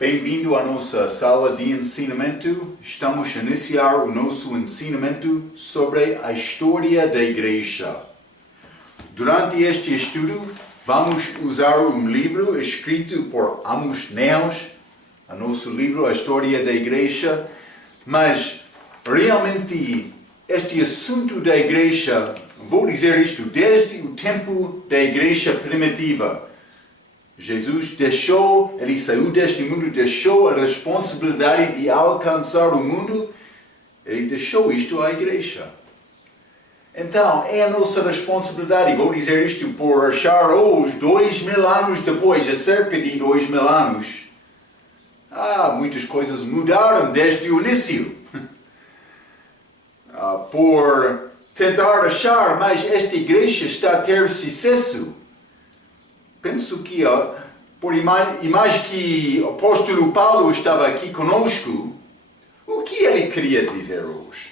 Bem-vindo à nossa sala de ensinamento. Estamos a iniciar o nosso ensinamento sobre a história da Igreja. Durante este estudo, vamos usar um livro escrito por Amos Neus, o nosso livro A História da Igreja, mas realmente este assunto da Igreja, vou dizer isto, desde o tempo da Igreja primitiva. Jesus ele saiu deste mundo, deixou a responsabilidade de alcançar o mundo, ele deixou isto à igreja. Então, é a nossa responsabilidade, vou dizer isto por achar hoje, 2000 anos depois, há cerca de 2000 anos, muitas coisas mudaram desde o início. Por tentar achar, mas esta igreja está a ter sucesso. Penso que, por imagem que o apóstolo Paulo estava aqui conosco, o que ele queria dizer hoje?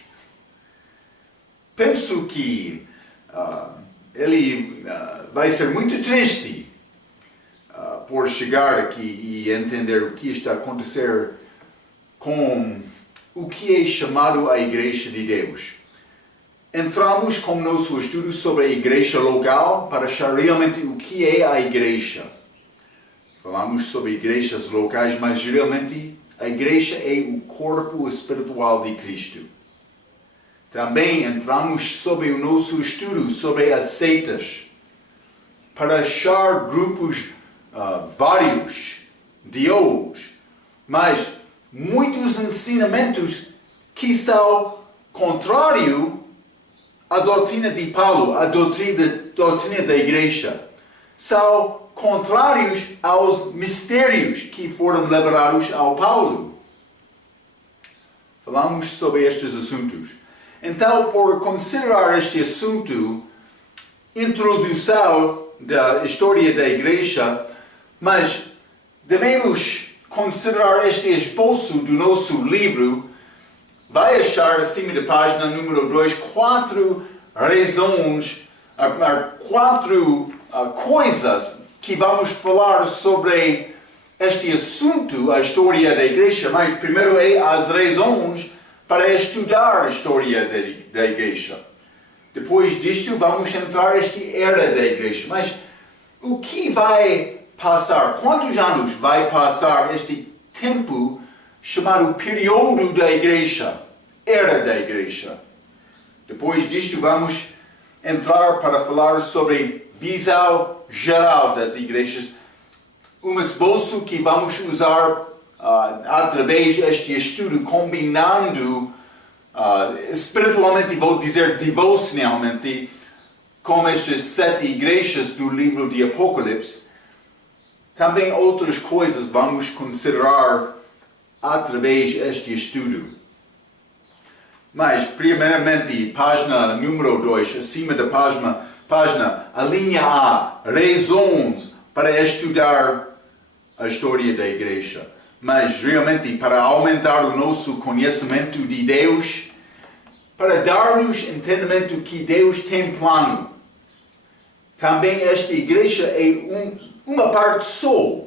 Penso que ele vai ser muito triste por chegar aqui e entender o que está a acontecer com o que é chamado a Igreja de Deus. Entramos com o nosso estudo sobre a igreja local para achar realmente o que é a igreja. Falamos sobre igrejas locais, mas realmente a igreja é o corpo espiritual de Cristo. Também entramos sobre o nosso estudo sobre as seitas, para achar grupos vários de hoje, mas muitos ensinamentos que são contrários a doutrina de Paulo, a doutrina da igreja, são contrários aos mistérios que foram revelados ao Paulo. Falamos sobre estes assuntos. Então, por considerar este assunto, introdução da história da igreja, mas devemos considerar este esboço do nosso livro. Vai achar acima da página número 2 quatro razões, quatro coisas que vamos falar sobre este assunto, a história da igreja, mas primeiro é as razões para estudar a história da igreja. Depois disto vamos entrar nesta era da igreja, mas o que vai passar, quantos anos vai passar este tempo chamado período da igreja, era da igreja. Depois disto vamos entrar para falar sobre visão geral das igrejas, um esboço que vamos usar através deste estudo, combinando espiritualmente, vou dizer devocionalmente, com estas 7 igrejas do livro de Apocalipse. Também outras coisas vamos considerar através deste estudo. Mas, primeiramente, página número 2, acima da página, a linha A, razões para estudar a história da igreja. Mas, realmente, para aumentar o nosso conhecimento de Deus, para dar-nos entendimento que Deus tem plano. Também esta igreja é uma parte só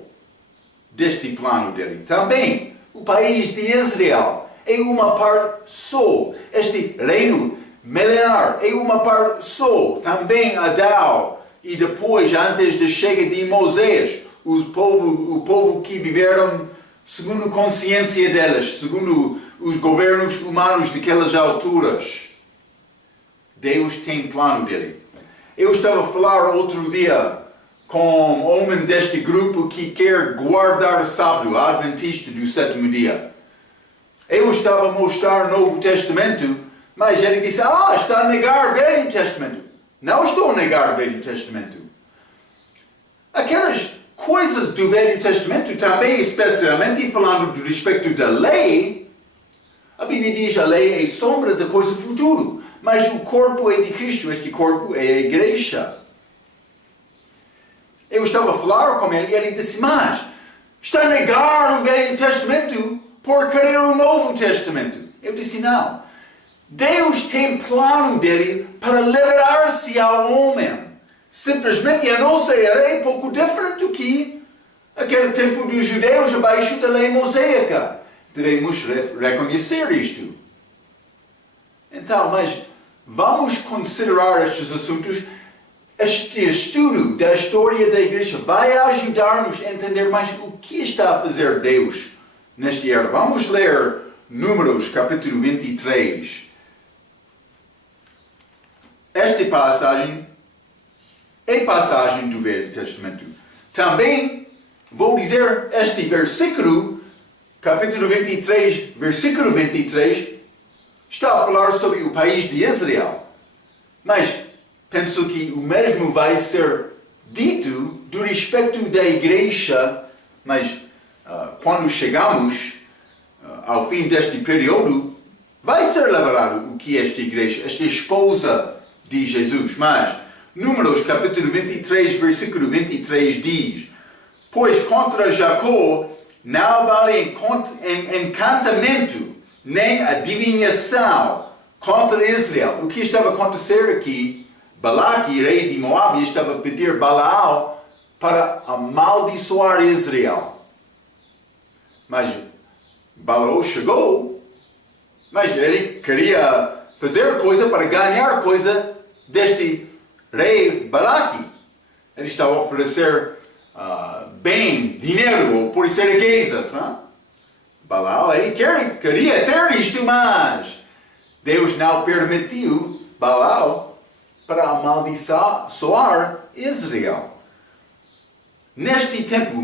deste plano dele. Também o país de Israel é uma parte só. Este reino milenar é uma parte só. Também Adão e depois, antes da chegada de Moisés, o povo que viveram segundo a consciência deles, segundo os governos humanos daquelas alturas. Deus tem plano dele. Eu estava a falar outro dia com um homem deste grupo que quer guardar o sábado, adventista do sétimo dia. Eu estava a mostrar o Novo Testamento, mas ele disse, está a negar o Velho Testamento. Não estou a negar o Velho Testamento. Aquelas coisas do Velho Testamento também, especialmente falando do respeito da lei, a Bíblia diz que a lei é sombra da coisa futura, mas o corpo é de Cristo, este corpo é a igreja. Eu estava a falar com ele e ele disse, mas está a negar o Velho Testamento por querer o Novo Testamento. Eu disse, não. Deus tem plano dele para libertar-se ao homem. Simplesmente a nossa era é pouco diferente do que aquele tempo dos judeus abaixo da lei mosaica. Devemos reconhecer isto. Então, mas vamos considerar estes assuntos. Este estudo da história da igreja vai ajudar-nos a entender mais o que está a fazer Deus nesta era. Vamos ler Números, capítulo 23. Esta passagem é passagem do Velho Testamento. Também vou dizer este versículo, capítulo 23, versículo 23, está a falar sobre o país de Israel. Mas penso que o mesmo vai ser dito do respeito da igreja, mas quando chegamos ao fim deste período, vai ser lembrado o que esta igreja, esta esposa de Jesus. Mas Números capítulo 23, versículo 23 diz: pois contra Jacó não vale encantamento, nem adivinhação contra Israel. O que estava a acontecer aqui? Balaque, rei de Moab, estava a pedir Balaal para amaldiçoar Israel. Mas Balaal chegou, mas ele queria fazer coisa para ganhar coisa deste rei Balaque. Ele estava a oferecer bens, dinheiro, ou por ser riquezas. Balaal, ele queria ter isto, mas Deus não permitiu Balaal para amaldiçoar Israel. Neste tempo,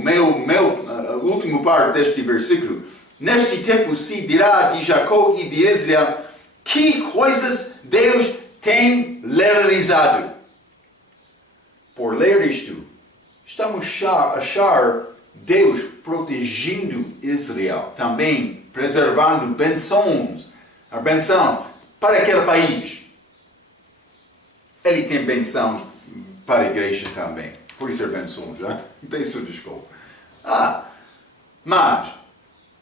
último parte deste versículo, neste tempo se dirá de Jacó e de Israel, que coisas Deus tem realizado. Por ler isto, estamos a achar Deus protegendo Israel, também preservando a benção para aquele país. Ele tem benções para a igreja também, por ser benções, peço desculpa. Mas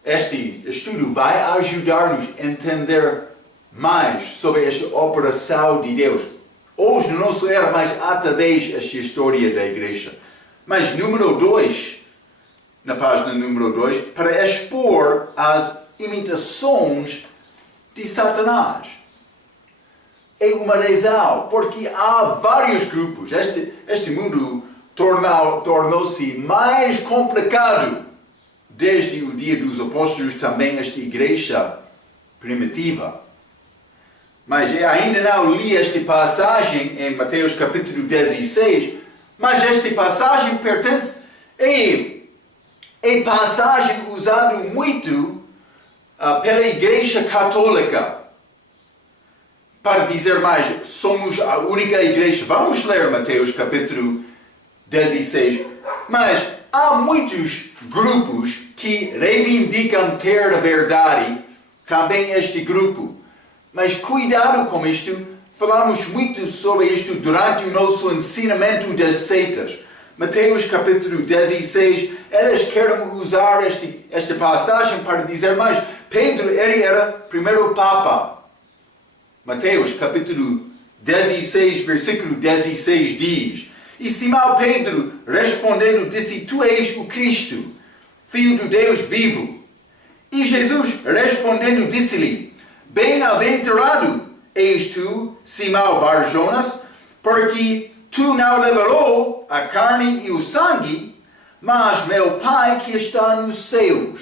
este estudo vai ajudar-nos a entender mais sobre esta operação de Deus. Hoje não nosso era mais através desta história da igreja. Mas número 2, na página número 2, para expor as imitações de Satanás. É uma razão, porque há vários grupos. Este mundo tornou-se mais complicado desde o dia dos apóstolos, também esta igreja primitiva. Mas eu ainda não li esta passagem em Mateus capítulo 16, mas esta passagem pertence a passagem usada muito pela igreja católica. Para dizer mais, somos a única igreja. Vamos ler Mateus capítulo 16. Mas há muitos grupos que reivindicam ter a verdade, também este grupo. Mas cuidado com isto, falamos muito sobre isto durante o nosso ensinamento das seitas. Mateus capítulo 16, eles querem usar esta passagem para dizer, mas Pedro, ele era primeiro Papa. Mateus capítulo 16, versículo 16 diz: e Simão Pedro respondendo disse, tu és o Cristo, Filho do Deus vivo. E Jesus respondendo disse-lhe, bem-aventurado és tu, Simão Bar-Jonas, porque tu não revelou a carne e o sangue, mas meu Pai que está nos céus.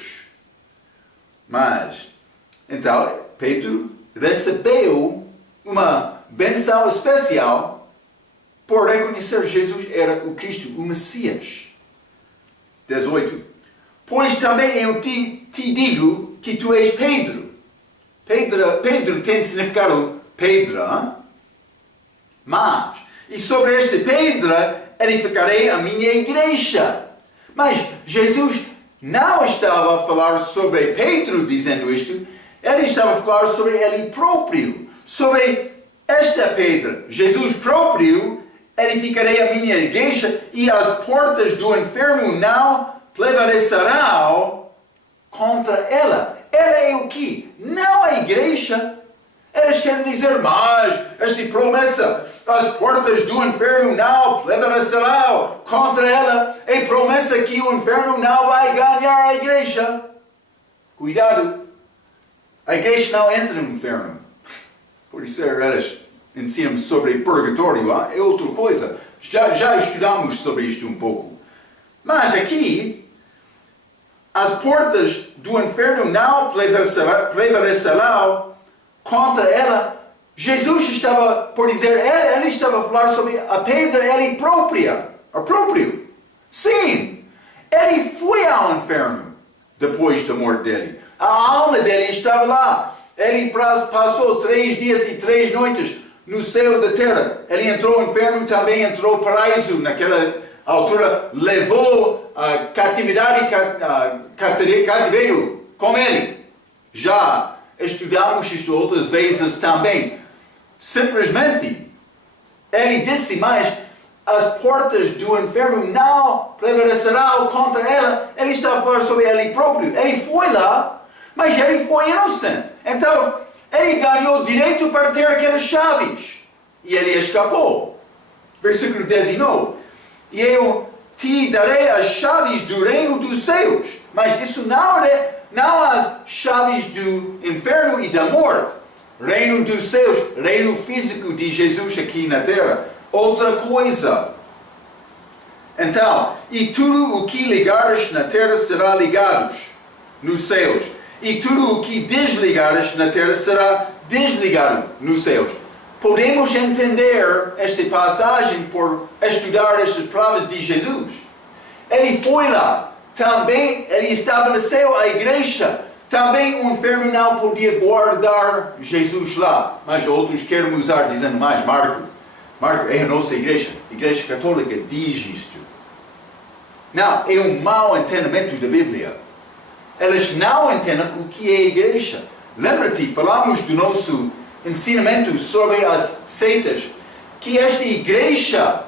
Mas, então, Pedro recebeu uma benção especial por reconhecer Jesus era o Cristo, o Messias. 18. Pois também eu te digo que tu és Pedro. Pedro tem significado pedra. Mas, e sobre esta pedra edificarei a minha igreja. Mas Jesus não estava a falar sobre Pedro dizendo isto. Ele estava a falar sobre ele próprio. Sobre esta pedra. Jesus próprio edificarei a minha igreja e as portas do inferno não prevalecerão contra ela. Ela é o que? Não a igreja. Eles querem dizer, mas esta promessa, as portas do inferno não prevalecerão contra ela, é promessa que o inferno não vai ganhar a igreja. Cuidado, a igreja não entra no inferno. Por isso eles ensinam sobre purgatório, é outra coisa. Já estudamos sobre isto um pouco. Mas aqui, as portas do inferno não prevalecerão contra ela. Jesus estava, por dizer, ele estava a falar sobre a pedra ele própria. A próprio. Sim, ele foi ao inferno depois da morte dele. A alma dele estava lá. Ele passou 3 dias e 3 noites no céu da terra. Ele entrou no inferno, também entrou no paraíso. Naquela altura, levou a catividade, cativeiro com ele. Já estudamos isto outras vezes também. Simplesmente, ele disse, mas as portas do inferno não prevalecerão contra ela. Ele está a falar sobre ele próprio. Ele foi lá, mas ele foi inocente. Então, ele ganhou direito para ter aquelas chaves. E ele escapou. Versículo 19. E eu te darei as chaves do reino dos céus. Mas isso não as chaves do inferno e da morte. Reino dos céus, reino físico de Jesus aqui na terra. Outra coisa. Então, e tudo o que ligares na terra será ligado nos céus. E tudo o que desligares na terra será desligado nos céus. Podemos entender esta passagem por estudar estas palavras de Jesus. Ele foi lá. Também ele estabeleceu a igreja. Também o inferno não podia guardar Jesus lá. Mas outros querem usar dizendo mais. Marco é a nossa igreja. A igreja católica diz isto. Não, é um mau entendimento da Bíblia. Eles não entendem o que é a igreja. Lembra-te, falamos do nosso ensinamento sobre as seitas, que esta igreja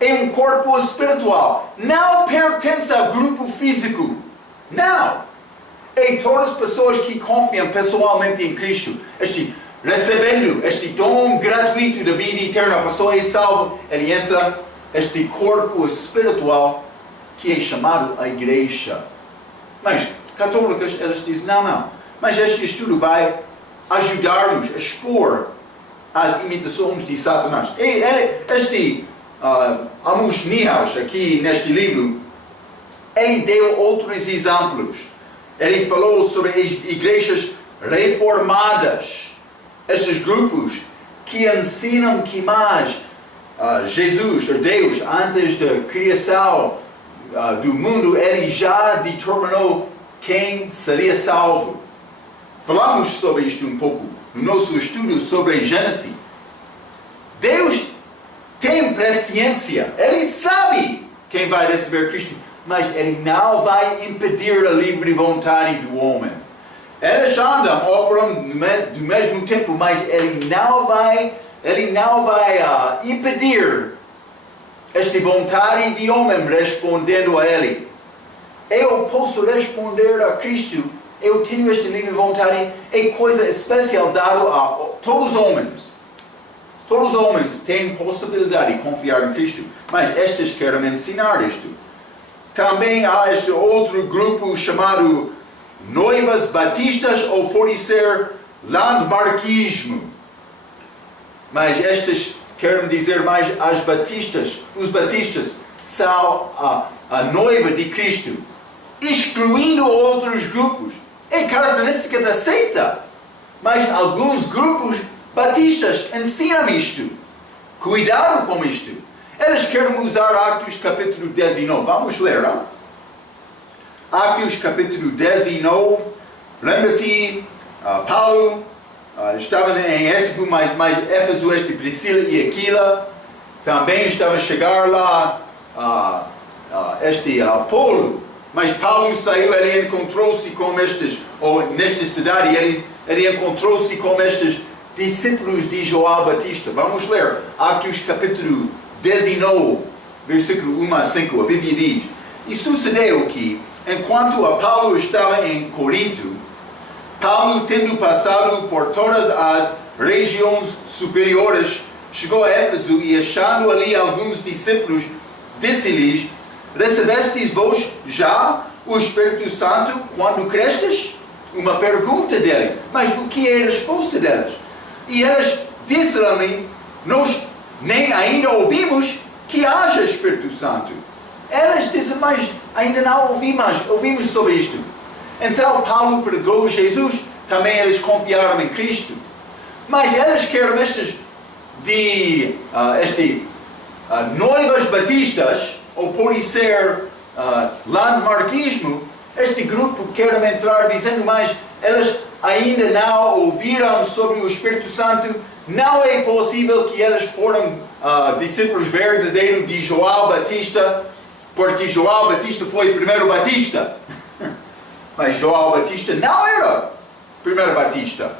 é um corpo espiritual. Não pertence ao grupo físico. Não. É todas as pessoas que confiam pessoalmente em Cristo. Recebendo este dom gratuito da vida eterna. A pessoa é salva. Ele entra este corpo espiritual que é chamado a igreja. Mas católicos, eles dizem, não. Mas este estudo vai ajudar-nos a expor as imitações de Satanás. Amos Niehaus, aqui neste livro, ele deu outros exemplos. Ele falou sobre as igrejas reformadas. Estes grupos que ensinam que mais Jesus, ou Deus, antes da criação do mundo, ele já determinou quem seria salvo. Falamos sobre isto um pouco no nosso estudo sobre Gênesis. Deus tem presciência. Ele sabe quem vai receber Cristo, mas ele não vai impedir a livre vontade do homem. Eles andam operando do mesmo tempo, mas ele não vai impedir esta vontade de homem respondendo a ele. Eu posso responder a Cristo. Eu tenho esta livre vontade. É coisa especial dada a todos os homens. Todos os homens têm possibilidade de confiar em Cristo. Mas estes querem ensinar isto. Também há este outro grupo chamado noivas batistas, ou pode ser landmarquismo. Mas estes querem dizer mais as batistas. Os batistas são a noiva de Cristo, excluindo outros grupos. É característica da seita. Mas alguns grupos batistas ensinam isto. Cuidado com isto. Eles querem usar Atos capítulo 19. Vamos ler, não? Atos capítulo 19. Lembra-te, Paulo estava em Éfeso, mas Éfeso, Priscila e Aquila. Também estava a chegar lá Apolo. Mas Paulo saiu, ele encontrou-se com nesta cidade, ele encontrou-se com estes discípulos de João Batista. Vamos ler Atos capítulo 19, versículo 1 a 5. A Bíblia diz: E sucedeu que, enquanto Paulo estava em Corinto, Paulo, tendo passado por todas as regiões superiores, chegou a Éfeso e, achando ali alguns discípulos, disse-lhes: recebestes vós já o Espírito Santo quando crestes? Uma pergunta dele. Mas o que é a resposta delas? E elas disseram-lhe: nós nem ainda ouvimos que haja Espírito Santo. Elas disseram: mas ainda não ouvimos sobre isto. Então Paulo pregou Jesus, também eles confiaram em Cristo. Mas elas querem noivas batistas, ou pode ser landmarquismo. Este grupo quer entrar dizendo: mas elas ainda não ouviram sobre o Espírito Santo. Não é possível que elas foram discípulos verdadeiros de João Batista, porque João Batista foi o primeiro batista. Mas João Batista não era o primeiro batista,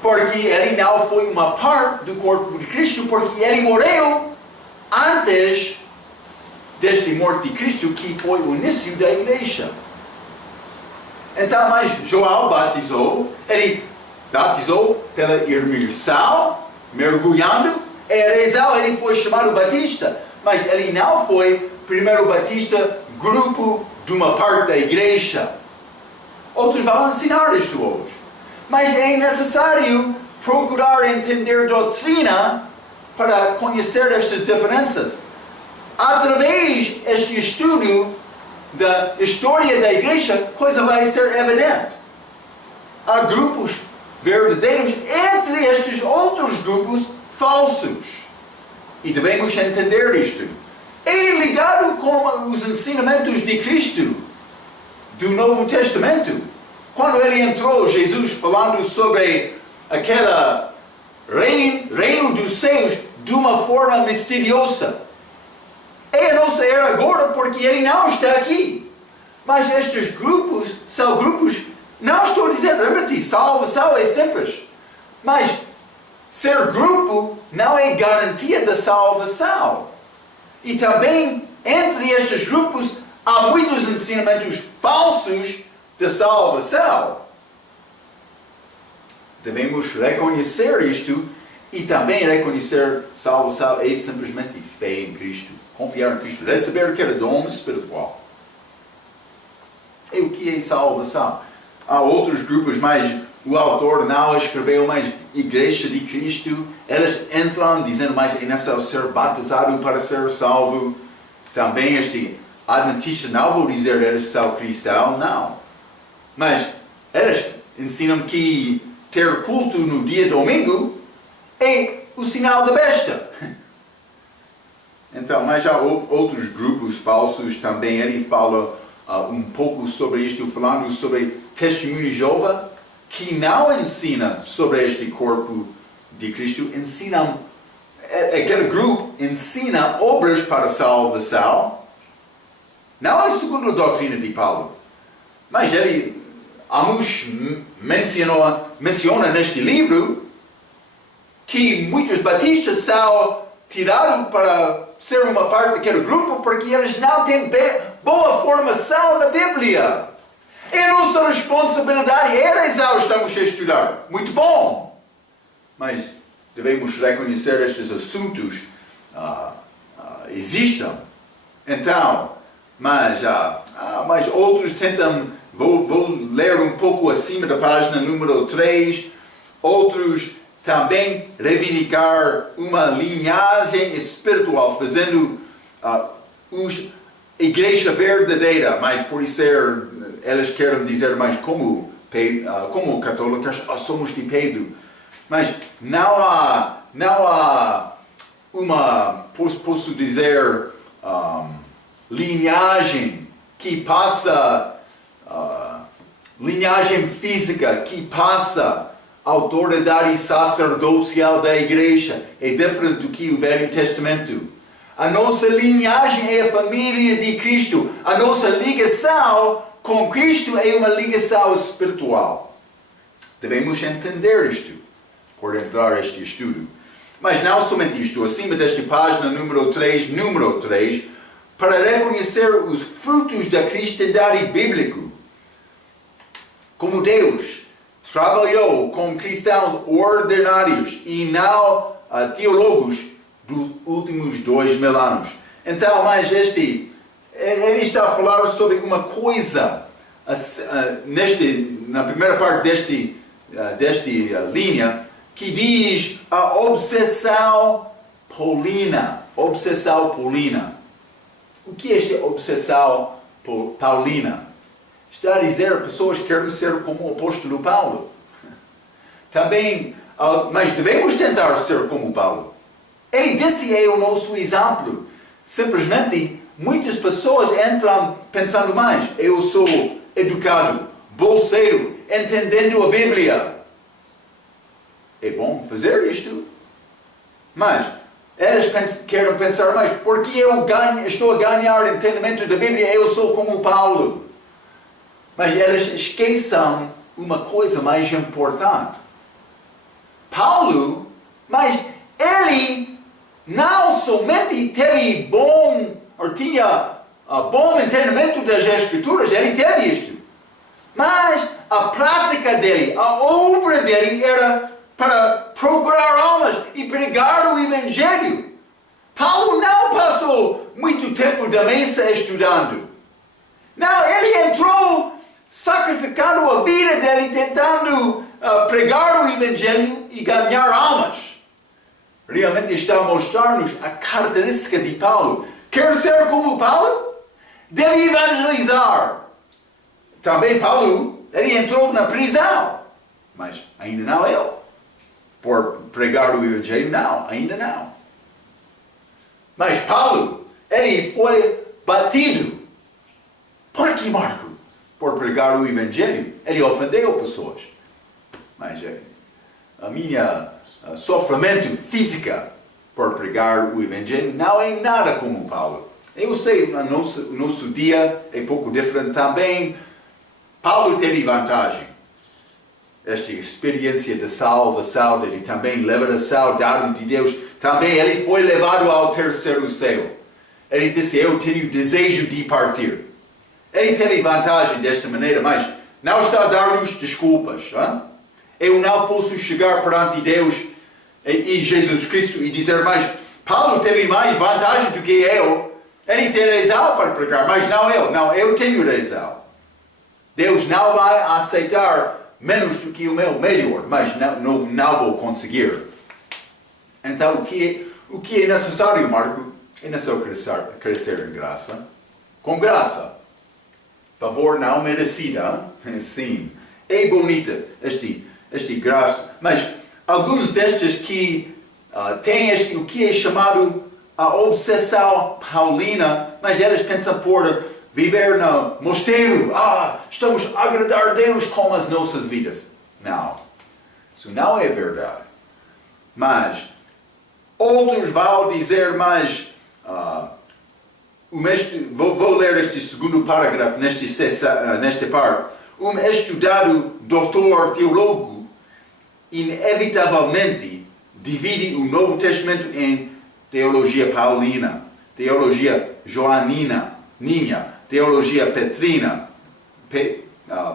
porque ele não foi uma parte do corpo de Cristo, porque ele morreu antes deste morte de Cristo, que foi o início da igreja. Então, mas João batizou, ele batizou pela imersão, mergulhando, ele foi chamado batista, mas ele não foi primeiro batista, grupo de uma parte da igreja. Outros vão ensinar isto hoje. Mas é necessário procurar entender doutrina para conhecer estas diferenças. Através deste estudo da história da igreja, coisa vai ser evidente. Há grupos verdadeiros entre estes outros grupos falsos. E devemos entender isto. É ligado com os ensinamentos de Cristo do Novo Testamento. Quando ele entrou, Jesus falando sobre aquele reino dos céus de uma forma misteriosa. É a nossa era agora, porque ele não está aqui. Mas estes grupos são grupos, não estou dizendo, lembra-te, salvação é simples. Mas ser grupo não é garantia da salvação. E também, entre estes grupos, há muitos ensinamentos falsos de salvação. Devemos reconhecer isto e também reconhecer salvação é simplesmente fé em Cristo. Confiar em Cristo, receber aquele dom espiritual. E o que é salvação? Há outros grupos, mas o autor não escreveu mais Igreja de Cristo. Eles entram dizendo: mas é necessário ser batizado para ser salvo. Também este adventista, não vou dizer eles são cristãos, não. Mas eles ensinam que ter culto no dia domingo é o sinal da besta. Então, mas há outros grupos falsos também. Ele fala um pouco sobre isto, falando sobre Testemunho de Jeová, que não ensina sobre este corpo de Cristo. Aquele grupo ensina obras para salvação. Não é segundo a doutrina de Paulo. Mas ele menciona neste livro que muitos batistas são tirados para ser uma parte daquele grupo porque eles não têm boa formação na Bíblia. É nossa responsabilidade, eles estamos a estudar. Muito bom! Mas devemos reconhecer estes assuntos existem. Então, mas outros tentam, vou ler um pouco acima da página número 3, outros também reivindicar uma linhagem espiritual, fazendo igreja verdadeira, mas por ser, eles querem dizer, mas como católicos somos de Pedro. Mas não há uma, posso dizer, linhagem que passa, linhagem física que passa autoridade sacerdocial da igreja. É diferente do que o Velho Testamento. A nossa linhagem é a família de Cristo. A nossa ligação com Cristo é uma ligação espiritual. Devemos entender isto por entrar neste estudo. Mas não somente isto, acima desta página número 3, para reconhecer os frutos da cristandade bíblica. Como Deus trabalhou com cristãos ordinários e não teólogos dos últimos 2000 anos. Então, mas ele está a falar sobre uma coisa, na primeira parte desta linha, que diz a obsessão paulina. Obsessão paulina. O que é esta obsessão paulina? Está a dizer que pessoas querem ser como o apóstolo Paulo. Também, mas devemos tentar ser como Paulo. Ele disse é o nosso exemplo. Simplesmente, muitas pessoas entram pensando mais. Eu sou educado, bolseiro, entendendo a Bíblia. É bom fazer isto. Mas elas querem pensar mais. Porque eu estou a ganhar entendimento da Bíblia, eu sou como Paulo. Mas elas esquecem uma coisa mais importante. Paulo, mas ele não somente teve tinha bom entendimento das Escrituras, ele teve isto. Mas a prática dele, a obra dele era para procurar almas e pregar o Evangelho. Paulo não passou muito tempo da mesa estudando. Não, ele entrou sacrificando a vida dele, tentando pregar o Evangelho e ganhar almas. Realmente está a mostrar-nos a característica de Paulo. Quer ser como Paulo? Deve evangelizar. Também Paulo, ele entrou na prisão, mas ainda não ele. Por pregar o Evangelho, não, ainda não. Mas Paulo, ele foi batido. Por que, Marco? Por pregar o Evangelho. Ele ofendeu pessoas. Mas a minha sofrimento física por pregar o Evangelho não é nada como Paulo. Eu sei, o nosso dia é pouco diferente também. Paulo teve vantagem. Esta experiência de salvação dele também, liberação dado de Deus, também ele foi levado ao terceiro céu. Ele disse, eu tenho desejo de partir. Ele teve vantagem desta maneira, mas não está a dar-nos desculpas. Hein? Eu não posso chegar perante Deus e Jesus Cristo e dizer, mas Paulo teve mais vantagem do que eu. Ele tem razão para pregar, mas não eu. Não, eu tenho razão. Deus não vai aceitar menos do que o meu melhor, mas não vou conseguir. Então, o que é necessário, Marco? É necessário crescer em graça. Com graça. Favor não merecida. Sim. É bonita este graça. Mas alguns destes que têm o que é chamado a obsessão paulina, mas eles pensam por viver no mosteiro. Estamos a agradar a Deus com as nossas vidas. Não. Isso não é verdade. Mas outros vão dizer, mas vou ler este segundo parágrafo nesta parte. Estudado doutor teólogo inevitavelmente divide o Novo Testamento em teologia paulina, teologia joanina, teologia petrina,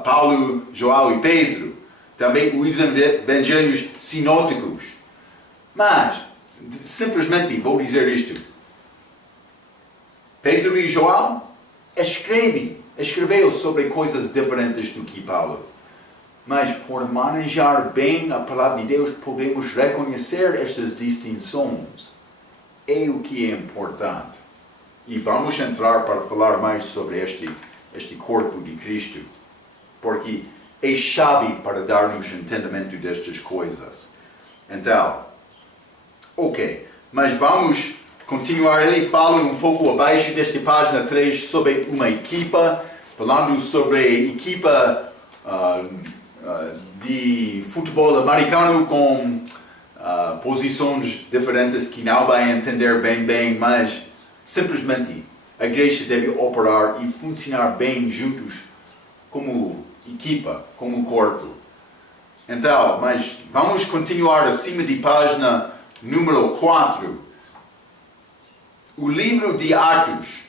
Paulo, João e Pedro, também os evangelhos sinóticos. Mas, simplesmente vou dizer isto. Pedro e João escreveu sobre coisas diferentes do que Paulo. Mas por manejar bem a palavra de Deus, podemos reconhecer estas distinções. É o que é importante. E vamos entrar para falar mais sobre este corpo de Cristo. Porque é chave para dar-nos entendimento destas coisas. Então, ok. Mas vamos continuar. Ele fala um pouco abaixo desta página 3 sobre uma equipa. Falando sobre a equipa de futebol americano com posições diferentes que não vai entender bem, mas simplesmente a igreja deve operar e funcionar bem juntos como equipa, como corpo. Então, mas vamos continuar acima de página número 4. O livro de Atos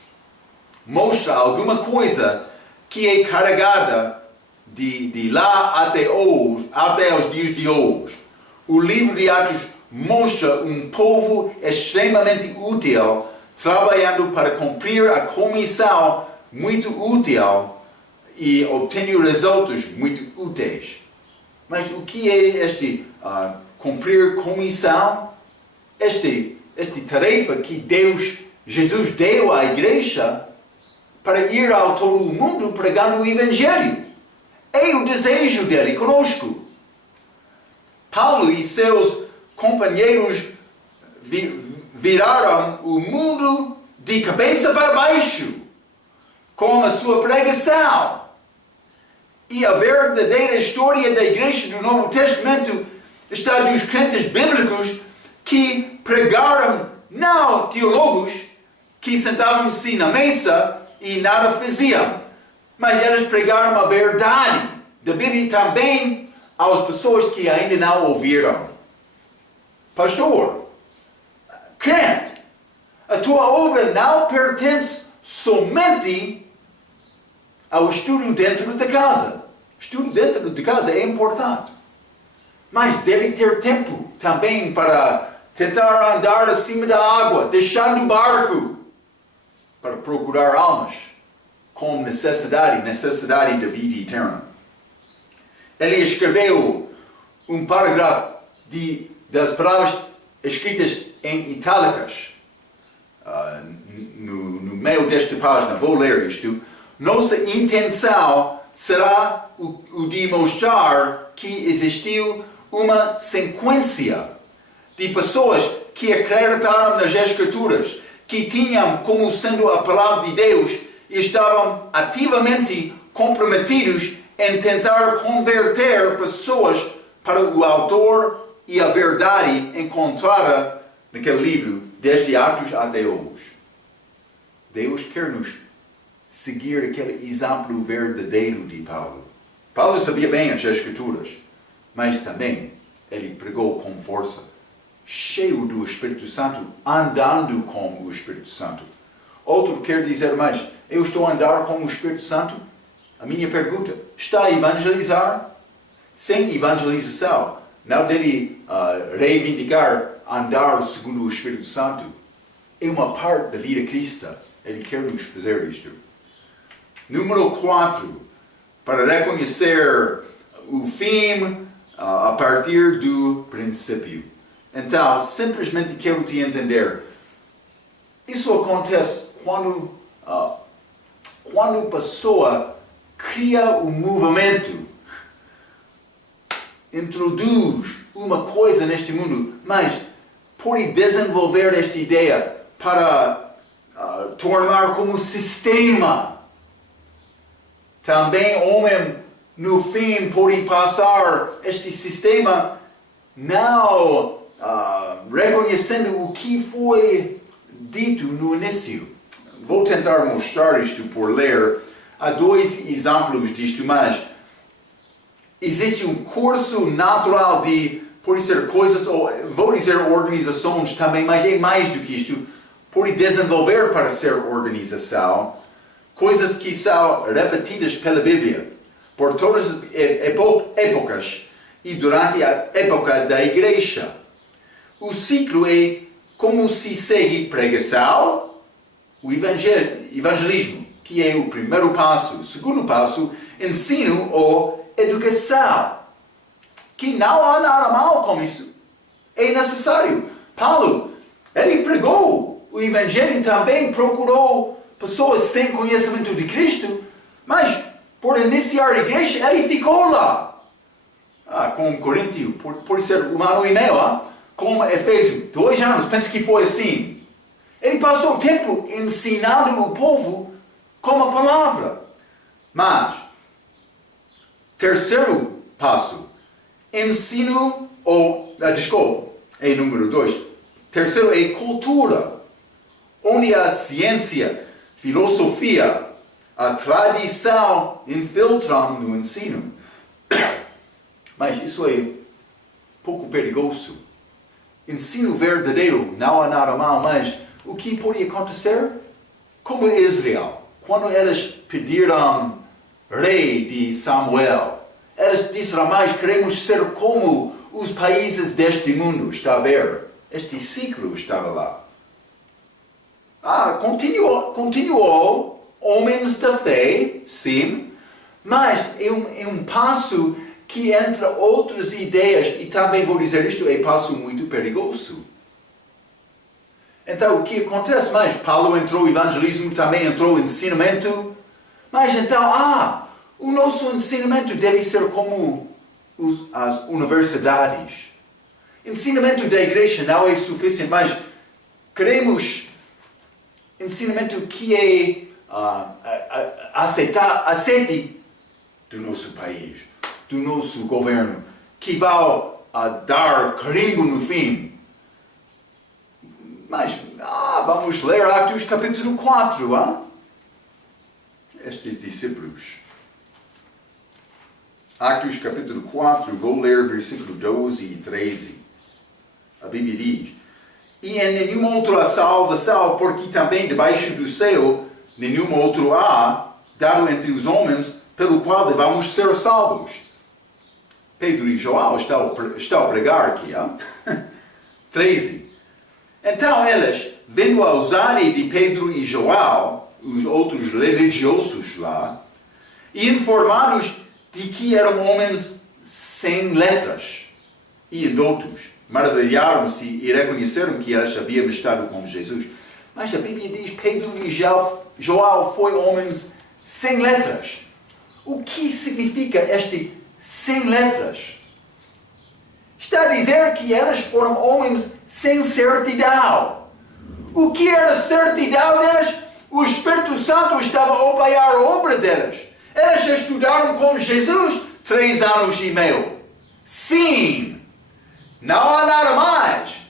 mostra alguma coisa que é carregada de lá até os dias de hoje, o livro de Atos mostra um povo extremamente útil, trabalhando para cumprir a comissão muito útil e obtendo resultados muito úteis. Mas o que é cumprir comissão? Esta tarefa que Jesus deu à igreja para ir ao todo o mundo pregando o Evangelho. É o desejo dele conosco. Paulo e seus companheiros viraram o mundo de cabeça para baixo com a sua pregação. E a verdadeira história da igreja do Novo Testamento está dos crentes bíblicos que pregaram, não teólogos, que sentavam-se na mesa e nada faziam. Mas eles pregaram a verdade da Bíblia também às pessoas que ainda não ouviram. Pastor, crente, a tua obra não pertence somente ao estudo dentro da casa. Estudo dentro de casa é importante. Mas deve ter tempo também para tentar andar acima da água, deixando o barco, para procurar almas com necessidade da vida eterna. Ele escreveu um parágrafo das palavras escritas em itálicas no meio desta página. Vou ler isto. Nossa intenção será o de mostrar que existiu uma sequência de pessoas que acreditaram nas Escrituras, que tinham como sendo a palavra de Deus e estavam ativamente comprometidos em tentar converter pessoas para o autor e a verdade encontrada naquele livro, desde Atos até hoje. Deus quer nos seguir aquele exemplo verdadeiro de Paulo. Paulo sabia bem as Escrituras, mas também ele pregou com força, cheio do Espírito Santo, andando com o Espírito Santo. Outro quer dizer, mas eu estou a andar com o Espírito Santo? A minha pergunta, está a evangelizar? Sem evangelização, não deve reivindicar andar segundo o Espírito Santo. É uma parte da vida cristã. Ele quer nos fazer isto. Número 4. Para reconhecer o fim a partir do princípio. Então, simplesmente quero te entender. Isso acontece quando a pessoa cria um movimento, introduz uma coisa neste mundo, mas pode desenvolver esta ideia para tornar como sistema. Também o homem, no fim, pode passar este sistema não reconhecendo o que foi dito no início. Vou tentar mostrar isto por ler. Há 2 exemplos disto, mas existe um curso natural de, pode ser coisas, ou vou dizer organizações também, mas é mais do que isto. Pode desenvolver para ser organização coisas que são repetidas pela Bíblia por todas as épocas e durante a época da igreja. O ciclo é como se segue pregação, o evangelismo, que é o primeiro passo. O segundo passo, ensino ou educação. Que não há nada mal com isso. É necessário. Paulo, ele pregou o evangelho, também procurou pessoas sem conhecimento de Cristo, mas por iniciar a igreja, ele ficou lá. Como Coríntio, por ser 1 ano e meio, como Efésio, 2 anos, penso que foi assim. Ele passou tempo ensinando o povo com a palavra. Mas, terceiro passo, ensino é número 2. Terceiro é cultura, onde a ciência, filosofia, a tradição infiltram no ensino. Mas isso é pouco perigoso. Ensino verdadeiro, não há nada mal, mas o que pode acontecer? Como Israel, quando eles pediram rei de Samuel. Eles disseram, mas queremos ser como os países deste mundo. Está a ver? Este ciclo estava lá. Continuou, homens da fé, sim, mas é um passo que entre outras ideias, e também vou dizer isto, é um passo muito perigoso. Então, o que acontece? Mas Paulo entrou, evangelismo também entrou, ensinamento. Mas então, o nosso ensinamento deve ser como as universidades. Ensinamento da igreja não é suficiente, mas queremos ensinamento que é aceite do nosso país, do nosso governo, que vai dar carimbo no fim. Mas, vamos ler Atos capítulo 4, Estes discípulos. Atos capítulo 4, vou ler versículo 12 e 13. A Bíblia diz, e em nenhum outro há salvação, porque também debaixo do céu, nenhum outro há, dado entre os homens, pelo qual devamos ser salvos. Pedro e João estão a pregar aqui, 13. Então eles, vendo a ousadia de Pedro e João, os outros religiosos lá, e informados de que eram homens sem letras e indoutos, maravilharam-se e reconheceram que eles haviam estado com Jesus. Mas a Bíblia diz que Pedro e João foram homens sem letras. O que significa este sem letras? Está a dizer que eles foram homens sem certidão. O que era a certidão deles? O Espírito Santo estava a operar a obra deles. Eles estudaram com Jesus 3 anos e meio. Sim, não há nada mais.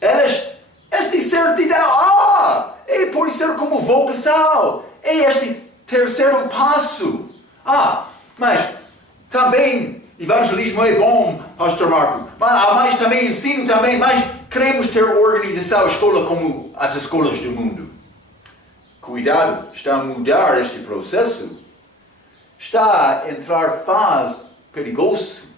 Esta certidão, é por ser como vocação. É este terceiro passo. Mas também evangelismo é bom, Pastor Marco. Mas também ensino também, mas queremos ter organização, escola como as escolas do mundo. Cuidado, está a mudar este processo. Está a entrar fase perigoso.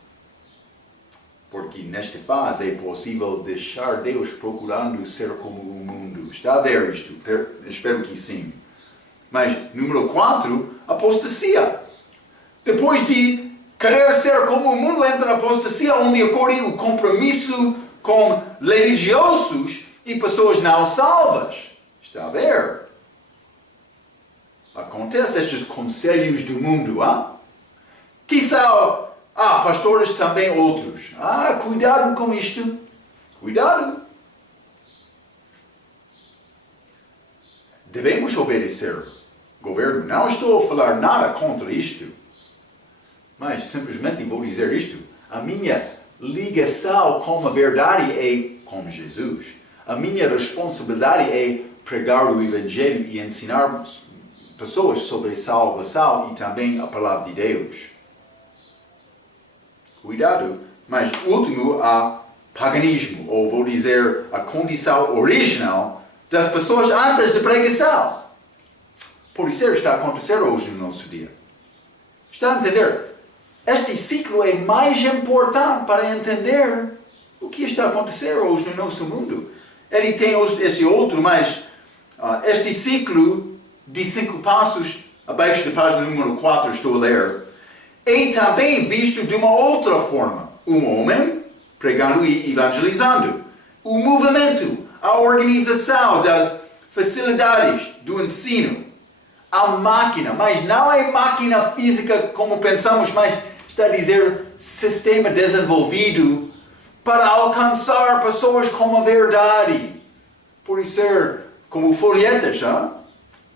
Porque nesta fase é possível deixar Deus procurando ser como o mundo. Está a ver isto? Espero que sim. Mas, número 4, apostasia. Depois de querer ser como o mundo, entra na apostasia, onde ocorre o compromisso com religiosos e pessoas não salvas. Está a ver? Acontece estes conselhos do mundo, que são, pastores também outros. Cuidado com isto. Cuidado. Devemos obedecer. Governo, não estou a falar nada contra isto. Mas simplesmente vou dizer isto. A minha ligação com a verdade é com Jesus. A minha responsabilidade é pregar o Evangelho e ensinar pessoas sobre a salvação e também a palavra de Deus. Cuidado. Mas último, há paganismo, ou vou dizer a condição original das pessoas antes da pregação. Por isso está a acontecer hoje no nosso dia. Está a entender? Este ciclo é mais importante para entender o que está a acontecer hoje no nosso mundo. Ele tem esse outro, mas este ciclo de 5 passos, abaixo da página número 4, estou a ler, é também visto de uma outra forma. Um homem pregando e evangelizando. O movimento, a organização das facilidades do ensino. A máquina, mas não é máquina física como pensamos, mas está a dizer sistema desenvolvido para alcançar pessoas com a verdade. Por ser como folhetas,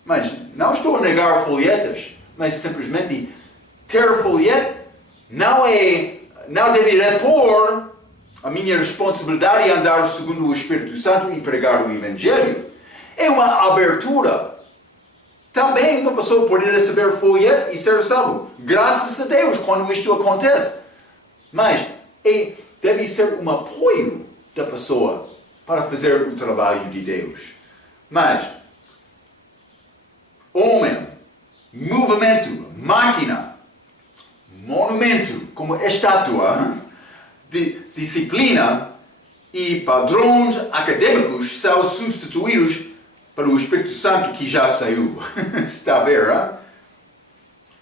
Mas não estou a negar folhetas, mas simplesmente ter folheto não deve repor a minha responsabilidade em andar segundo o Espírito Santo e pregar o Evangelho. É uma abertura. Também uma pessoa pode receber folheto e ser salvo. Graças a Deus quando isto acontece. Mas deve ser um apoio da pessoa para fazer o trabalho de Deus. Mas, homem, movimento, máquina, monumento, como estátua, disciplina e padrões acadêmicos são substituídos para o Espírito Santo que já saiu. Está a ver, hein?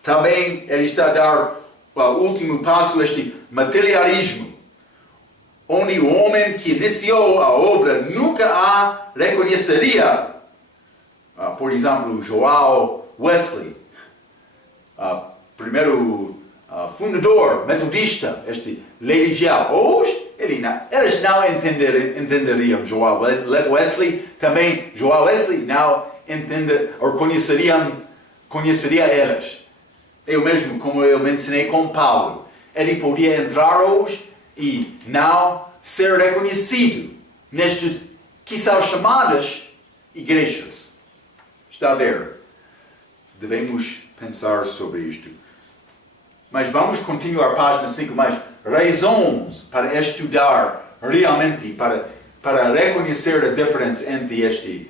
Também ele está a dar o último passo, este materialismo, onde o homem que iniciou a obra nunca a reconheceria. Por exemplo, João Wesley, primeiro fundador metodista, este religião. Hoje, eles não entenderiam João Wesley, também João Wesley não conheceria eles. Eu mesmo, como eu mencionei com Paulo, ele podia entrar hoje e não ser reconhecido nestes que são chamadas igrejas. Está a ver? Devemos pensar sobre isto. Mas vamos continuar a página 5, mais razões para estudar realmente, para reconhecer a diferença entre este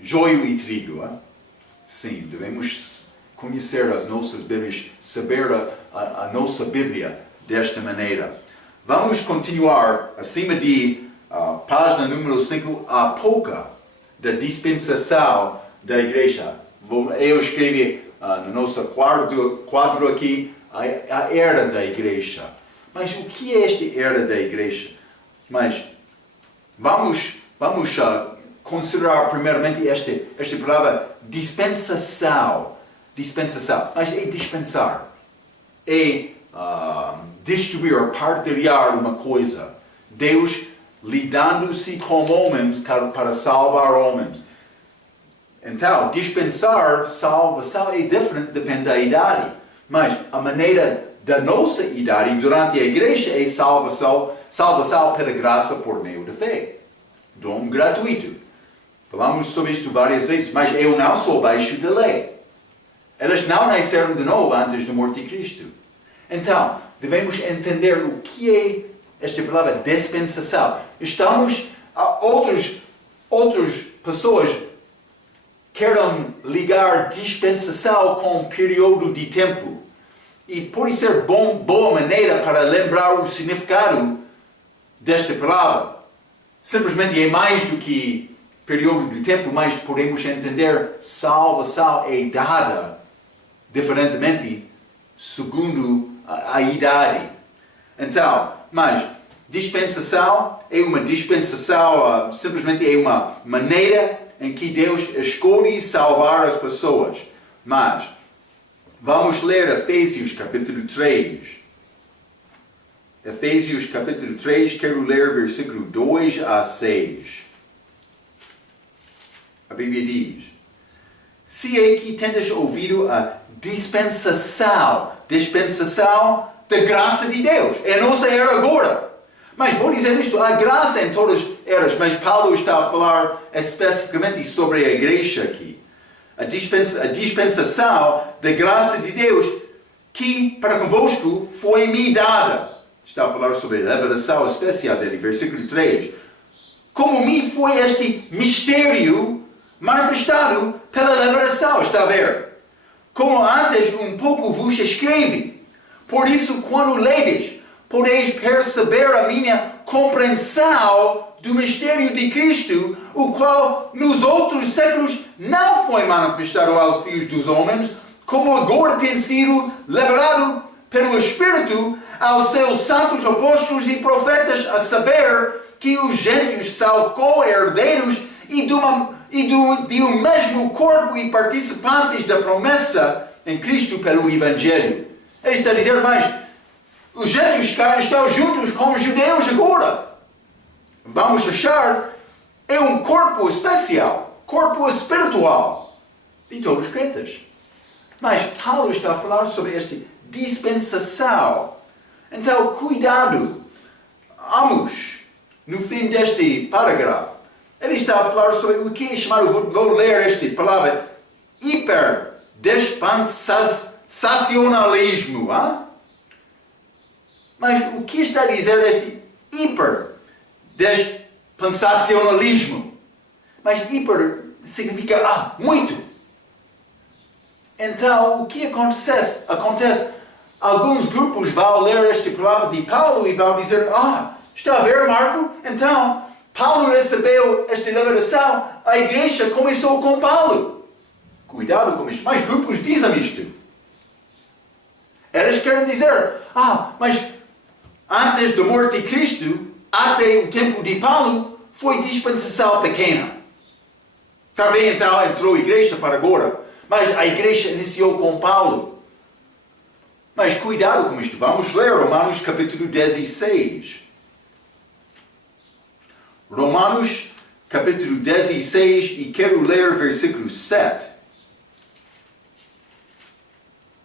joio e trigo. Sim, devemos conhecer as nossas Bíblias, saber a nossa Bíblia desta maneira. Vamos continuar acima de página número 5, a pouca da dispensação da igreja. Eu escrevi no nosso quadro aqui a era da igreja. Mas o que é esta era da igreja? Mas vamos considerar primeiramente esta palavra dispensação. Dispensação. Mas é dispensar. É distribuir, partilhar uma coisa. Deus lidando-se com homens para salvar homens. Então, dispensar, salvação é diferente, depende da idade. Mas a maneira da nossa idade durante a igreja é salvação pela graça por meio da fé. Dom gratuito. Falamos sobre isto várias vezes, mas eu não sou baixo da lei. Elas não nasceram de novo antes da morte de Cristo. Então, devemos entender o que é esta palavra dispensação. Outras pessoas querem ligar dispensação com um período de tempo. E pode ser boa maneira para lembrar o significado desta palavra. Simplesmente é mais do que período de tempo, mas podemos entender salvação é dada diferentemente segundo a idade. Então, mas dispensação é uma dispensação, simplesmente é uma maneira em que Deus escolhe salvar as pessoas. Mas vamos ler Efésios capítulo 3. Efésios capítulo 3, quero ler versículo 2 a 6. A Bíblia diz: se é que tendes ouvido a dispensação da graça de Deus. É a nossa era agora. Mas vou dizer isto, há graça em todas as eras, mas Paulo está a falar especificamente sobre a igreja aqui. A dispensação da graça de Deus que para convosco foi me dada. Está a falar sobre a revelação especial dele, versículo 3. Como me foi este mistério manifestado pela revelação, está a ver? Como antes um pouco vos escrevi. Por isso, quando ledes, podeis perceber a minha compreensão do mistério de Cristo, o qual nos outros séculos não foi manifestado aos filhos dos homens, como agora tem sido revelado pelo Espírito aos seus santos apóstolos e profetas, a saber que os gentios são co-herdeiros de um mesmo corpo e participantes da promessa em Cristo pelo Evangelho. Ele está a dizer mais, os gentios estão juntos com os judeus agora. Vamos achar, é um corpo especial, corpo espiritual de todos os crentes. Mas Paulo está a falar sobre esta dispensação. Então, cuidado. Vamos, no fim deste parágrafo, ele está a falar sobre o que é chamado, vou ler esta palavra, hiperdispensacionalismo. Mas o que está a dizer este hiperdispensacionalismo? Mas hiper significa muito. Então, o que acontece? Alguns grupos vão ler esta palavra de Paulo e vão dizer, está a ver, Marco? Então, Paulo recebeu esta revelação, a igreja começou com Paulo. Cuidado com isto, mas grupos dizem isto. Eles querem dizer, mas antes da morte de Cristo, até o tempo de Paulo, foi dispensação pequena. Também então entrou a igreja para agora, mas a igreja iniciou com Paulo. Mas cuidado com isto, vamos ler Romanos capítulo 16. Romanos capítulo 16 e quero ler versículo 7.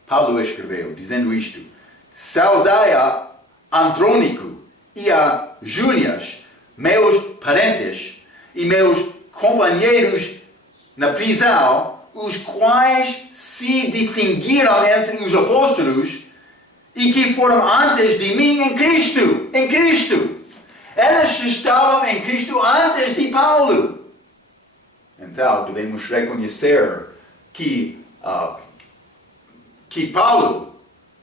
Paulo escreveu, dizendo isto: saudai a Andrônico e a Júnias, meus parentes e meus companheiros na prisão, os quais se distinguiram entre os apóstolos e que foram antes de mim em Cristo. Em Cristo. Eles estavam em Cristo antes de Paulo. Então, devemos reconhecer que Paulo,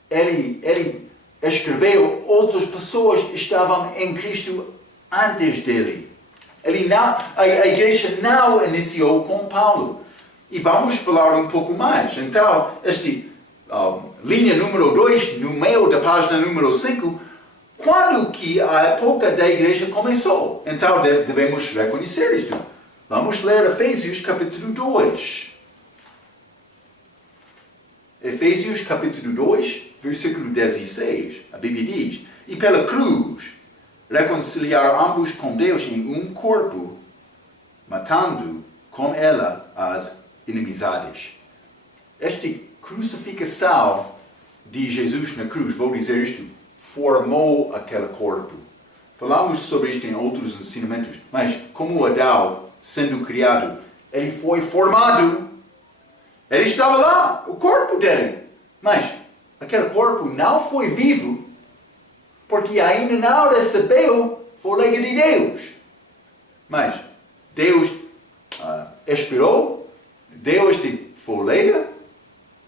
ele escreveu, outras pessoas estavam em Cristo antes dele. A igreja não iniciou com Paulo. E vamos falar um pouco mais. Então, linha número 2, no meio da página número 5, quando que a época da igreja começou? Então, devemos reconhecer isto. Vamos ler Efésios capítulo 2. Efésios capítulo 2, versículo 16. A Bíblia diz: e pela cruz, reconciliar ambos com Deus em um corpo, matando com ela as inimizades. Esta crucificação de Jesus na cruz, vou dizer isto, formou aquele corpo. Falamos sobre isto em outros ensinamentos, mas como Adão, sendo criado, ele foi formado. Ele estava lá, o corpo dele. Mas aquele corpo não foi vivo, porque ainda não recebeu o fôlego de Deus. Mas Deus esperou, deu este fôlego,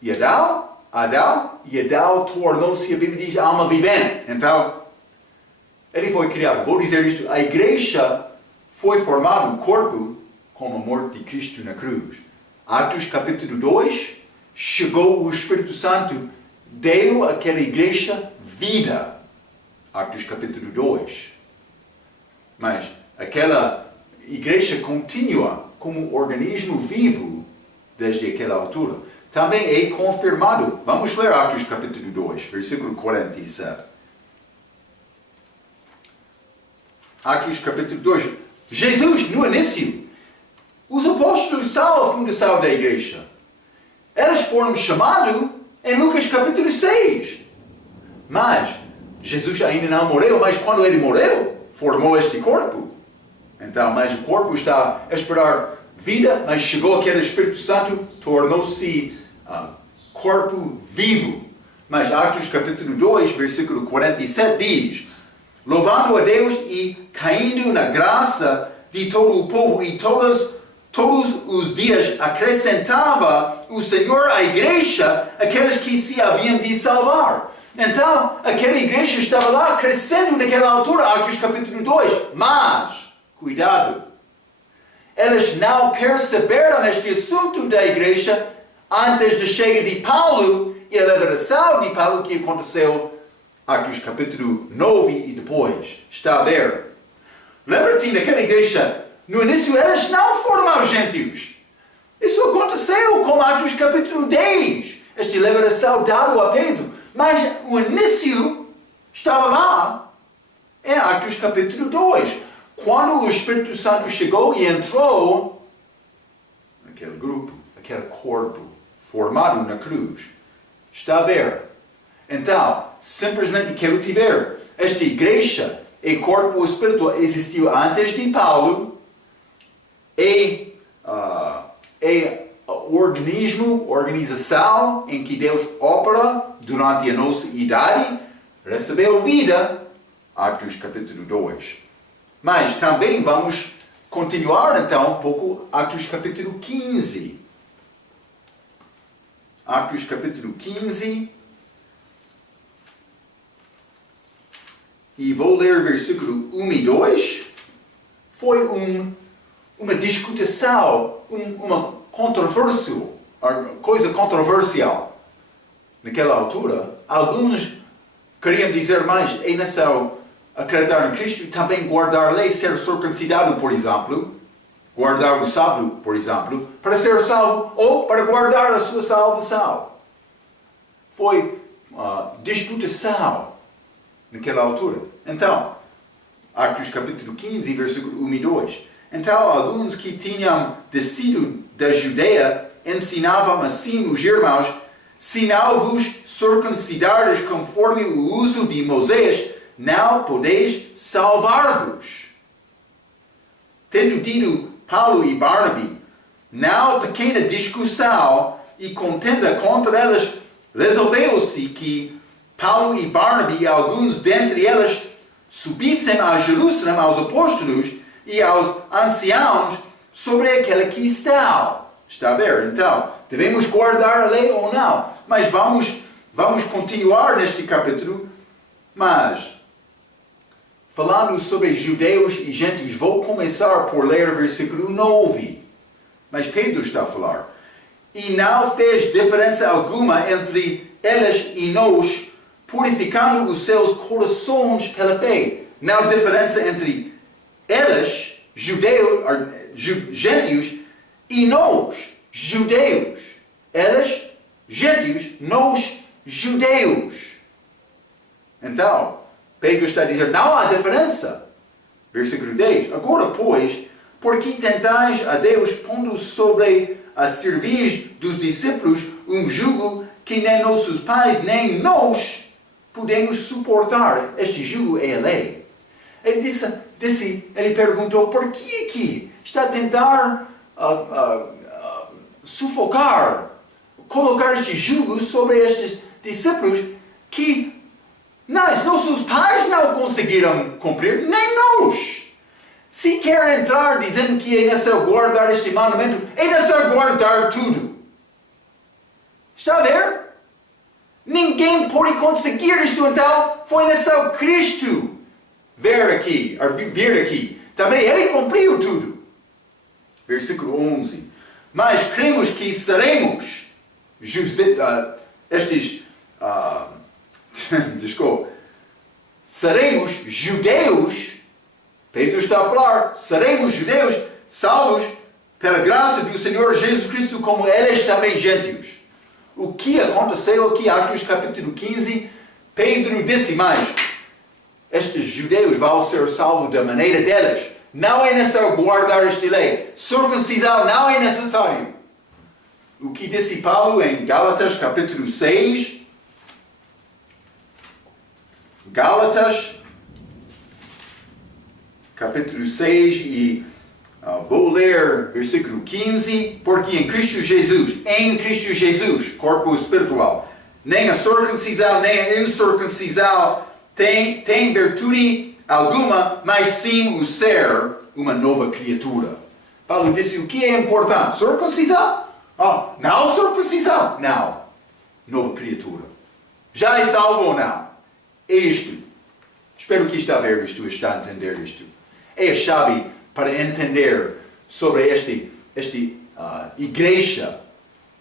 e Adão tornou-se, a Bíblia diz, alma vivente. Então, ele foi criado. Vou dizer isto, a igreja foi formada, o corpo, com a morte de Cristo na cruz. Atos capítulo 2, chegou o Espírito Santo, deu àquela igreja vida. Atos capítulo 2. Mas aquela igreja continua como organismo vivo desde aquela altura. Também é confirmado. Vamos ler Atos capítulo 2, versículo 47. Atos capítulo 2. Jesus, no início, os apóstolos são a fundação da igreja. Eles foram chamados em Lucas capítulo 6. Mas Jesus ainda não morreu, mas quando ele morreu, formou este corpo. Então, mas o corpo está a esperar vida, mas chegou aquele Espírito Santo, tornou-se corpo vivo. Mas Atos capítulo 2, versículo 47 diz: louvando a Deus e caindo na graça de todo o povo, e todos os dias acrescentava o Senhor à igreja aqueles que se haviam de salvar. Então, aquela igreja estava lá crescendo naquela altura, Atos capítulo 2. Mas, cuidado, eles não perceberam este assunto da igreja antes da chegada de Paulo e a revelação de Paulo que aconteceu Atos capítulo 9 e depois. Está a ver? Lembra-te naquela igreja, no início eles não foram aos gentios. Isso aconteceu com Atos capítulo 10. Esta revelação dada a Pedro. Mas o início estava lá em Atos capítulo 2. Quando o Espírito Santo chegou e entrou naquele grupo, aquele corpo formado na cruz. Está a ver? Então, simplesmente quero te ver. Esta igreja e corpo espiritual existiu antes de Paulo. É organismo, organização em que Deus opera durante a nossa idade, recebeu vida. Atos capítulo 2. Mas também vamos continuar então um pouco Atos capítulo 15. Atos capítulo 15. E vou ler versículo 1 e 2. Foi uma discussão, uma coisa controversial. Naquela altura, alguns queriam dizer mais, é necessário acreditar em Cristo e também guardar a lei, ser circuncidado, por exemplo, guardar o sábado, por exemplo, para ser salvo ou para guardar a sua salvação. Foi disputação naquela altura. Então, Atos capítulo 15, versículo 1 e 2. Então, alguns que tinham descido da Judeia ensinavam assim os irmãos: se não vos circuncidares conforme o uso de Moisés, não podeis salvar-vos. Tendo tido Paulo e Barnabe, na pequena discussão e contenda contra elas, resolveu-se que Paulo e Barnabe e alguns dentre elas subissem a Jerusalém aos apóstolos e aos anciãos sobre aquela questão. Está a ver? Então, devemos guardar a lei ou não? Mas vamos continuar neste capítulo. Mas, falando sobre judeus e gentios, vou começar por ler o versículo 9. Mas Pedro está a falar. E não fez diferença alguma entre elas e nós, purificando os seus corações pela fé. Não há diferença entre elas, gentios, e nós, judeus. Elas, gentios, nós, judeus. Então, Pedro está a dizer, não há diferença. Versículo 10. Agora, pois, porque tentais a Deus pondo sobre a cerviz dos discípulos um jugo que nem nossos pais, nem nós podemos suportar. Este jugo é a lei. Ele perguntou, por que está a tentar sufocar, colocar este jugo sobre estes discípulos que nossos pais não conseguiram cumprir, nem nós. Se quer entrar dizendo que é necessário guardar este mandamento, é necessário guardar tudo. Está a ver? Ninguém pode conseguir isto, então foi necessário Cristo vir aqui. Também ele cumpriu tudo. Versículo 11. Mas cremos que seremos seremos judeus. Pedro está a falar, seremos judeus salvos pela graça do Senhor Jesus Cristo, como eles também gentios. O que aconteceu aqui, Atos capítulo 15, Pedro disse mais: estes judeus vão ser salvos da maneira deles. Não é necessário guardar esta lei. Circuncisão não é necessário. O que disse Paulo em Gálatas capítulo 6. Gálatas capítulo 6 e vou ler versículo 15, porque em Cristo Jesus, corpo espiritual, nem a circuncisão, nem a incircuncisão tem virtude alguma, mas sim o ser uma nova criatura. Paulo disse, o que é importante? Circuncisão? Não circuncisão? Não. Nova criatura. Já é salvo ou não? É isto. Espero que está a ver isto, está a entender isto. É a chave para entender sobre esta igreja,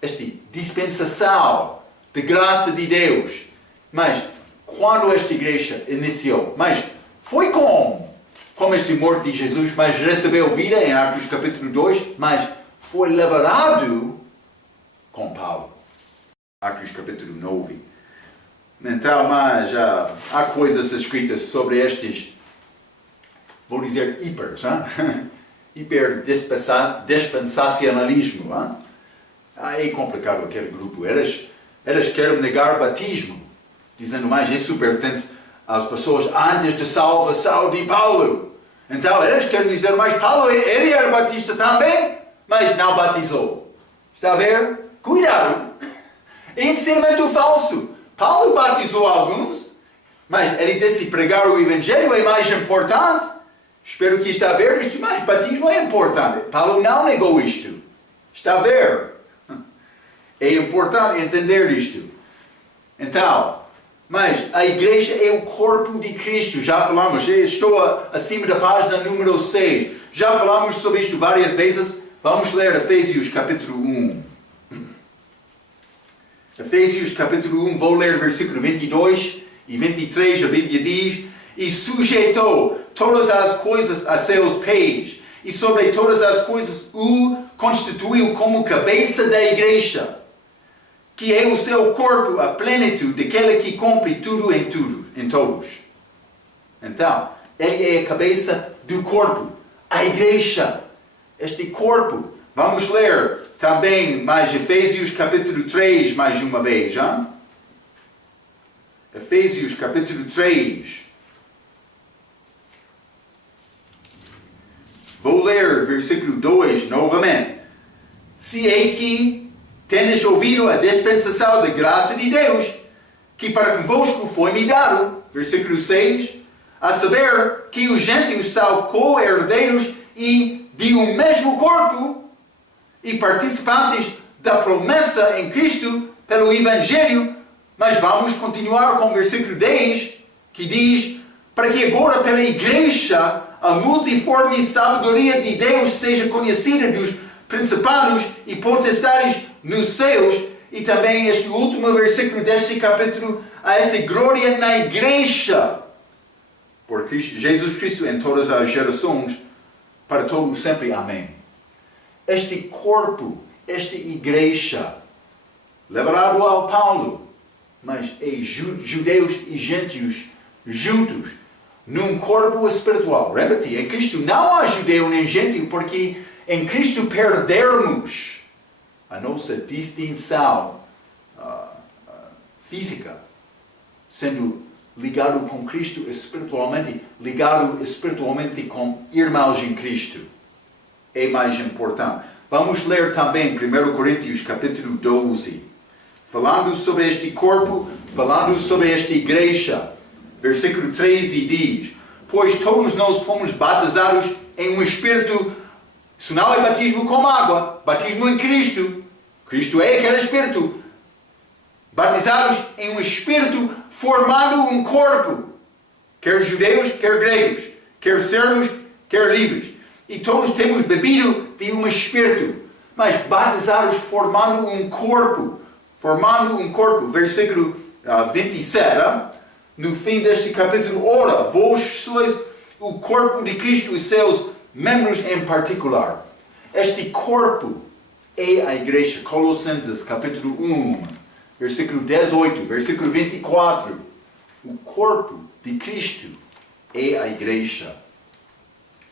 esta dispensação de graça de Deus. Mas, quando esta igreja iniciou, mas foi como este morto de Jesus, mas recebeu vida em Atos capítulo 2, mas foi levado com Paulo. Atos capítulo 9. Então, mas há coisas escritas sobre estes, vou dizer, hiperdispensacionalismo. É complicado aquele grupo. Eles querem negar batismo, dizendo, mas isso pertence às pessoas antes da salvação de Paulo. Então, eles querem dizer, mas Paulo, ele era batista também, mas não batizou. Está a ver? Cuidado! Ensinamento falso. Paulo batizou alguns, mas ele disse pregar o Evangelho é mais importante. Espero que está a ver isto, mas batismo é importante. Paulo não negou isto. Está a ver? É importante entender isto. Então, mas a igreja é o corpo de Cristo. Já falamos, estou acima da página número 6. Já falamos sobre isto várias vezes. Vamos ler Efésios capítulo 1. Efésios capítulo 1, vou ler versículo 22 e 23, a Bíblia diz: e sujeitou todas as coisas a seus pés, e sobre todas as coisas o constituiu como cabeça da igreja, que é o seu corpo, a plenitude daquele que cumpre tudo, em todos. Então, ele é a cabeça do corpo, a igreja, este corpo. Vamos ler também mais Efésios capítulo 3, mais uma vez. Hein? Efésios capítulo 3. Vou ler versículo 2 novamente. Se é que tendes ouvido a dispensação da graça de Deus, que para convosco foi me dado, versículo 6, a saber que os gentios são co-herdeiros e de um mesmo corpo, e participantes da promessa em Cristo pelo Evangelho. Mas vamos continuar com o versículo 10, que diz: para que agora pela igreja a multiforme sabedoria de Deus seja conhecida dos principados e potestades nos céus. E também este último versículo deste capítulo, a essa glória na igreja, por Cristo, Jesus Cristo em todas as gerações, para todos sempre. Amém. Este corpo, esta igreja, levado ao Paulo, mas é judeus e gentios juntos, num corpo espiritual. Repeti, em Cristo não há judeu nem gentio, porque em Cristo perdermos a nossa distinção física, sendo ligado com Cristo espiritualmente, ligado espiritualmente com irmãos em Cristo. É mais importante. Vamos ler também 1 Coríntios capítulo 12. Falando sobre este corpo, falando sobre esta igreja. Versículo 13 diz: pois todos nós fomos batizados em um Espírito. Isso não é batismo com água, batismo em Cristo. Cristo é aquele Espírito. Batizados em um Espírito, formando um corpo. Quer judeus, quer gregos. Quer servos, quer livres. E todos temos bebido de um Espírito, mas batizados formando um corpo. Formando um corpo. Versículo 27, no fim deste capítulo: ora, vós sois o corpo de Cristo e seus membros em particular. Este corpo é a igreja. Colossenses capítulo 1, versículo 18, versículo 24. O corpo de Cristo é a igreja.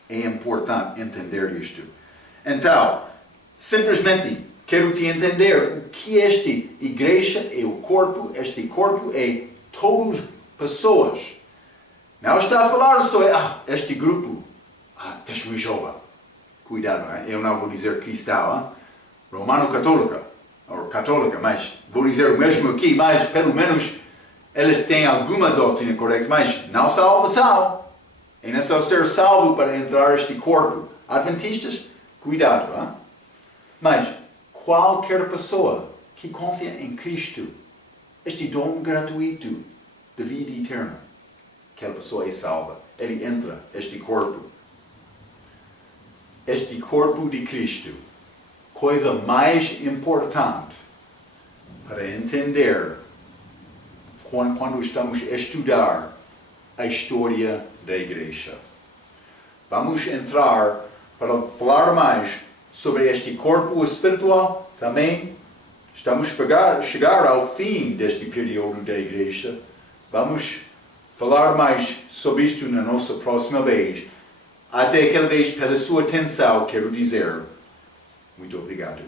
É importante entender isto. Então, simplesmente quero te entender o que esta igreja é o corpo. Este corpo é todas pessoas. Não está a falar sobre este grupo. Testemunho de Jeová. Cuidado, eu não vou dizer cristão, romano católica, ou católica, mas vou dizer o mesmo aqui, mas pelo menos eles têm alguma doutrina correta, mas não salvação. É necessário ser salvo para entrar neste corpo. Adventistas, cuidado. Mas qualquer pessoa que confia em Cristo, este dom gratuito de vida eterna, aquela pessoa é salva. Ele entra neste corpo. Este corpo de Cristo, coisa mais importante para entender quando estamos a estudar a história da igreja. Vamos entrar para falar mais sobre este corpo espiritual. Também estamos a chegar ao fim deste período da igreja. Vamos falar mais sobre isto na nossa próxima vez. Até aquela vez, pela sua atenção, quero dizer muito obrigado.